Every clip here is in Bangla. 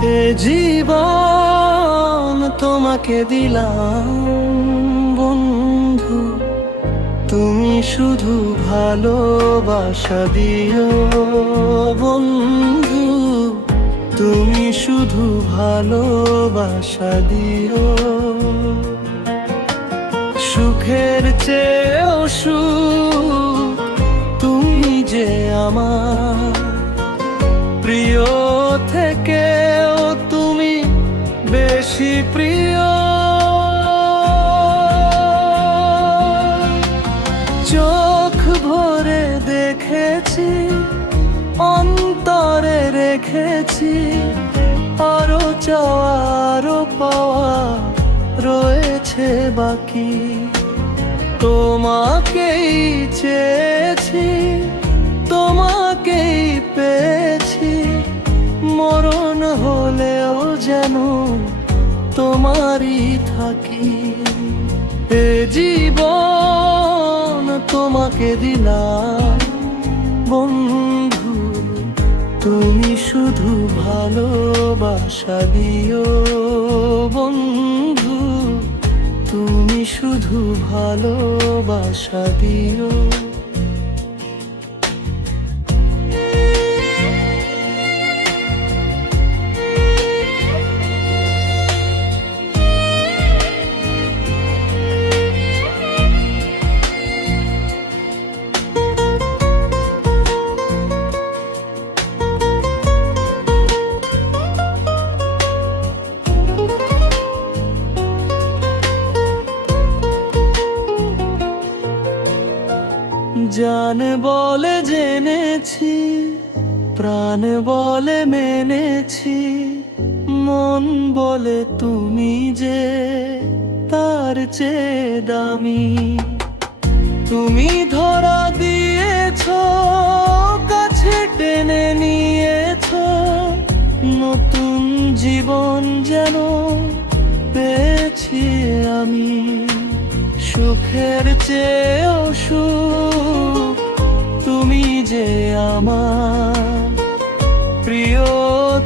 এ জীবন তোমাকে দিলাম বন্ধু, তুমি শুধু ভালোবাসা দিও বন্ধু, তুমি শুধু ভালোবাসা দিও। সুখের চেয়েও সুখ তুমি যে আমার প্রিয়, থেকেও তুমি বেশি প্রিয়। চোখ ভরে দেখেছি, অন্তরে রেখেছি, আরো চাওয়া আরো পাওয়া রয়েছে বাকি। তোমাকেই চেয়েছি, তোমাকেই পেয়েছি, মরণ হলেও যেন তোমারই থাকি। এ জীবন তোমাকে দিলাম বন্ধু, তুমি শুধু ভালোবাসা দিও বন্ধু, তুমি শুধু ভালোবাসা দিও। জান বলে জেনেছি, প্রাণ বলে মেনেছি, মন বলে তুমি যে তার চেয়ে দামি। তুমি ধরা দিয়েছ, কাছে টেনে নিয়েছ, নতুন জীবন যেন পেয়েছি আমি। সুখের চেয়েও সুখ তুমি যে আমার প্রিয়,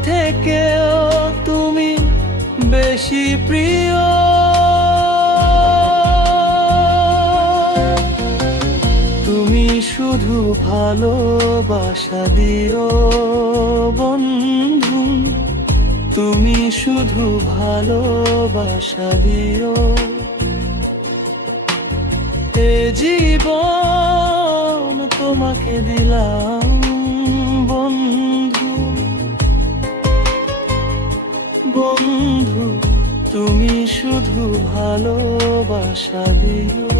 থেকেও তুমি বেশি প্রিয়। তুমি শুধু ভালোবাসা দিও বন্ধু, তুমি শুধু ভালোবাসা দিও। এ জীবন তোমাকে দিলাম বন্ধু, বন্ধু তুমি শুধু ভালোবাসা দিও।